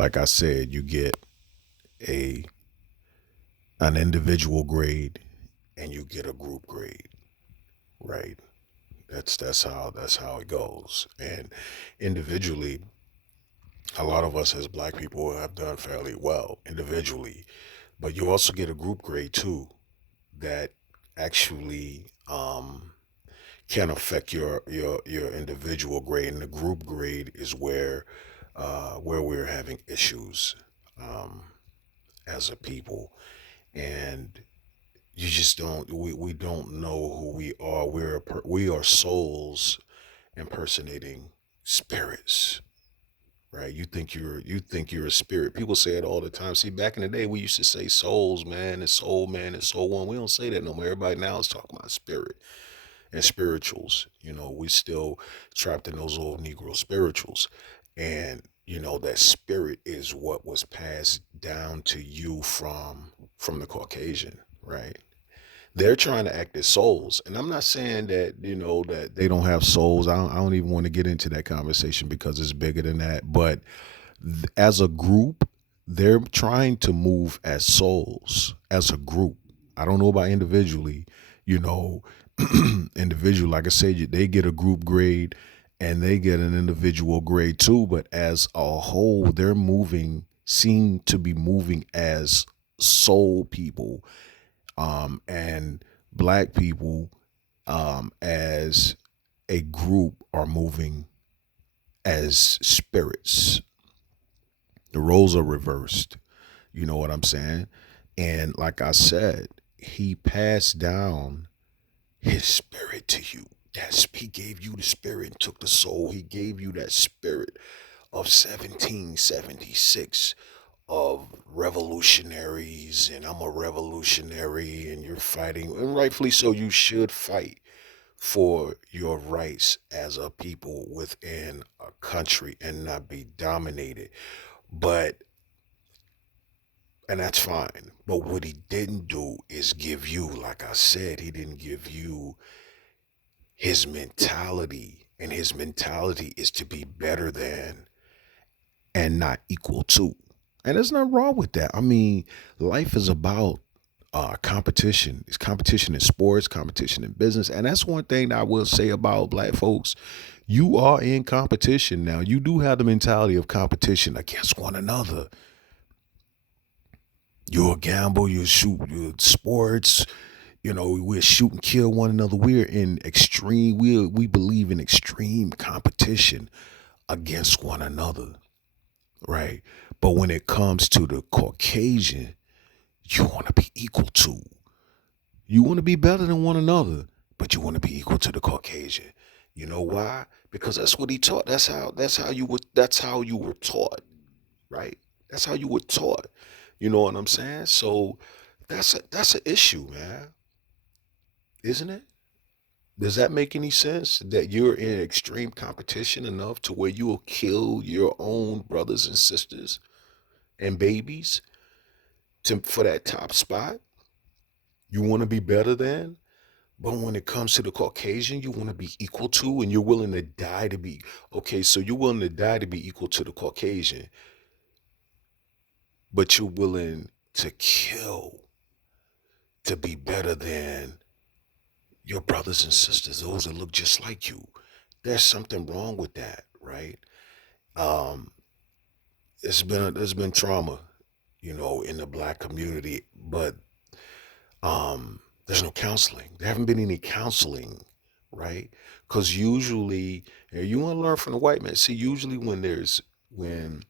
Like I said, you get a an individual grade and you get a group grade, right? That's how it goes. And individually, a lot of us as black people have done fairly well individually, but you also get a group grade too that actually can affect your individual grade. And the group grade is where we're having issues um, as a people, and you just don't we don't know who we are. We are souls impersonating spirits, right? You think you're a spirit. People say it all the time. See, back in the day, we used to say souls, man, and soul one. We don't say that no more. Everybody now is talking about spirit and spirituals. We still trapped in those old Negro spirituals, and that spirit is what was passed down to you from the Caucasian, right? They're trying to act as souls, and I'm not saying that that they don't have souls. I don't even want to get into that conversation because it's bigger than that. But as a group, they're trying to move as souls as a group. I don't know about individually, you know, individual, like I said, they get a group grade and they get an individual grade too. But as a whole, they're seem to be moving as soul people, and black people, as a group are moving as spirits. The roles are reversed. You know what I'm saying? And like I said, he passed down his spirit to you. He gave you the spirit and took the soul. He gave you that spirit of 1776 of revolutionaries, and I'm a revolutionary, and you're fighting, and rightfully so. You should fight for your rights as a people within a country and not be dominated. But and that's fine. But what he didn't do is give you, like I said, he didn't give you his mentality. And his mentality is to be better than and not equal to. And there's nothing wrong with that. I mean, life is about competition. It's competition in sports, competition in business. And that's one thing that I will say about black folks. You are in competition now. You do have the mentality of competition against one another. You'll gamble, you shoot your sports, we'll shoot and kill one another. We're in extreme, we believe in extreme competition against one another, right? But when it comes to the Caucasian, you want to be equal to. You want to be better than one another, but you want to be equal to the Caucasian. You know why? Because that's what he taught. That's how you were taught, right? That's how you were taught. You know what I'm saying? So that's an issue, man, isn't it? Does that make any sense? That you're in extreme competition enough to where you will kill your own brothers and sisters and babies for that top spot? You want to be better than? But when it comes to the Caucasian, you want to be equal to, and you're willing to die to be. Okay, so you're willing to die to be equal to the Caucasian, but you're willing to kill to be better than your brothers and sisters, those that look just like you. There's something wrong with that, right? Um, there's been trauma, in the black community, but there's no counseling. There haven't been any counseling, right? Because usually, you want to learn from the white man. See, usually when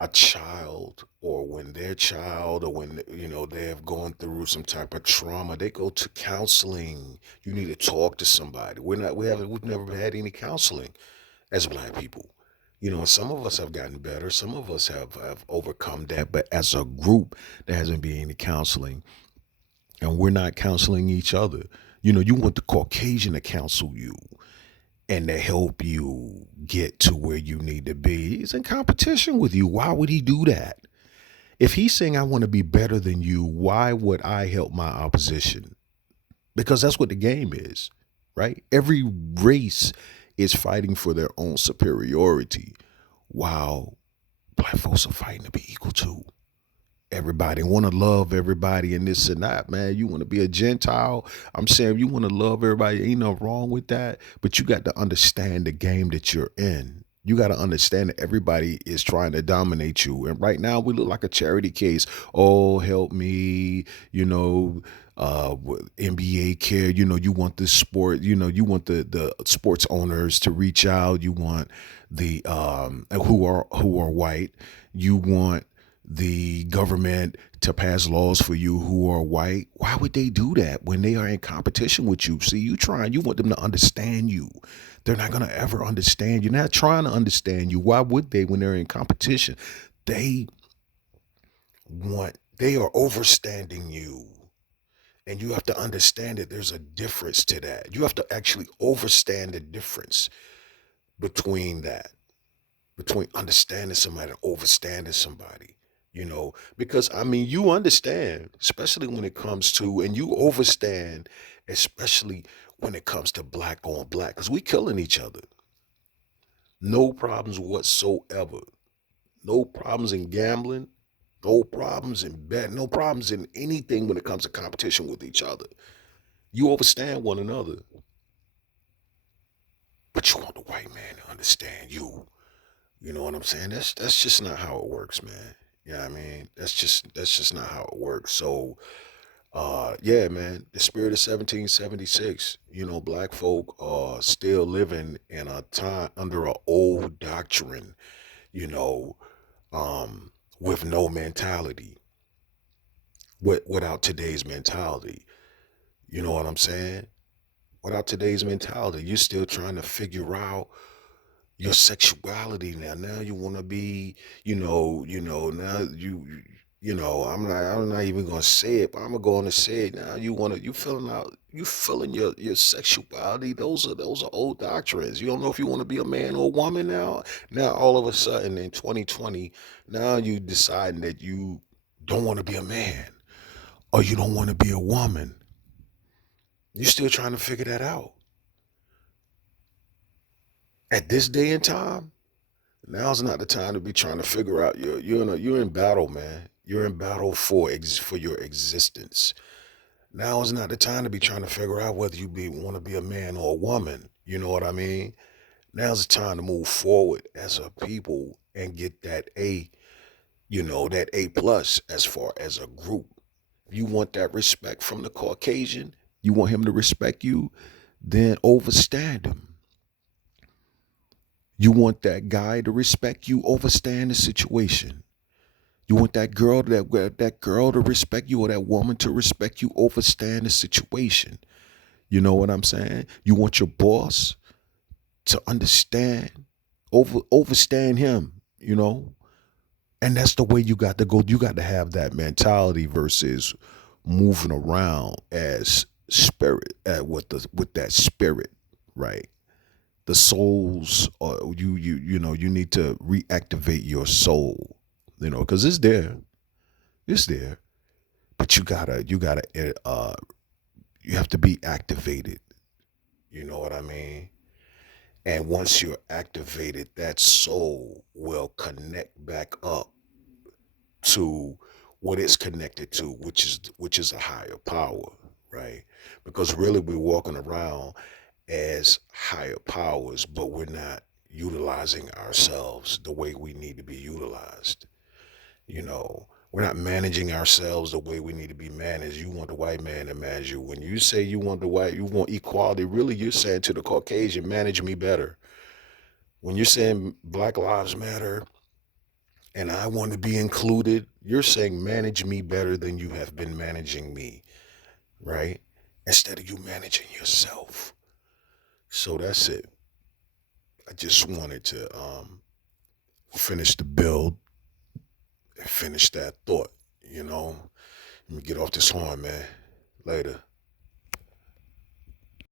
a child, or when their child, or when they have gone through some type of trauma, they go to counseling. You need to talk to somebody. We've never had any counseling as black people. Some of us have gotten better, some of us have overcome that, but as a group there hasn't been any counseling, and we're not counseling each other. You want the Caucasian to counsel you and to help you get to where you need to be. He's in competition with you. Why would he do that? If he's saying I want to be better than you, why would I help my opposition? Because that's what the game is, right? Every race is fighting for their own superiority, while Black folks are fighting to be equal too. Everybody want to love everybody and this and that, man. You want to be a Gentile. I'm saying you want to love everybody. Ain't nothing wrong with that. But you got to understand the game that you're in. You got to understand that everybody is trying to dominate you. And right now we look like a charity case. Oh, help me. You know, NBA care. You know, you want the sport. You know, you want the sports owners to reach out. You want the who are white. You want the government to pass laws for you who are white. Why would they do that when they are in competition with you? See, you want them to understand you. They're not going to ever understand you. They're not trying to understand you. Why would they when they're in competition? They they are overstanding you. And you have to understand that there's a difference to that. You have to actually overstand the difference between that, between understanding somebody and overstanding somebody. Because I mean, you understand, especially when it comes to, and you overstand, especially when it comes to black on black, because we killing each other. No problems whatsoever. No problems in gambling. No problems in betting. No problems in anything when it comes to competition with each other. You overstand one another, but you want the white man to understand you. You know what I'm saying? That's just not how it works, man. You know what I mean? That's just not how it works. So yeah, man, the spirit of 1776, black folk are still living in a time under an old doctrine, you know, um, with no mentality, without today's mentality. You know what I'm saying? Without today's mentality, you're still trying to figure out your sexuality now you want to be, now I'm not even gonna say it, but I'm gonna go on and say it now. You feeling your sexuality. Those are old doctrines. You don't know if you want to be a man or a woman now all of a sudden in 2020, now you deciding that you don't want to be a man or you don't want to be a woman. You're still trying to figure that out at this day and time. Now's not the time to be trying to figure out you're in battle, man. You're in battle for your existence. Now is not the time to be trying to figure out whether you be want to be a man or a woman. You know what I mean? Now's the time to move forward as a people and get that A plus as far as a group. You want that respect from the Caucasian, you want him to respect you, then overstand him. You want that guy to respect you, overstand the situation. You want that girl to respect you or that woman to respect you, overstand the situation. You know what I'm saying? You want your boss to understand, overstand him, And that's the way you got to go. You got to have that mentality versus moving around as spirit, with that spirit, right? The souls, you need to reactivate your soul, because it's there, but you have to be activated. You know what I mean? And once you're activated, that soul will connect back up to what it's connected to, which is a higher power, right? Because really we're walking around as higher powers, but we're not utilizing ourselves the way we need to be utilized. We're not managing ourselves the way we need to be managed. You want the white man to manage you. When you say you want equality, really you're saying to the Caucasian, manage me better. When you're saying Black Lives Matter and I want to be included, you're saying manage me better than you have been managing me, right? Instead of you managing yourself. So that's it. I just wanted to finish the build and finish that thought. Let me get off this horn, man. Later.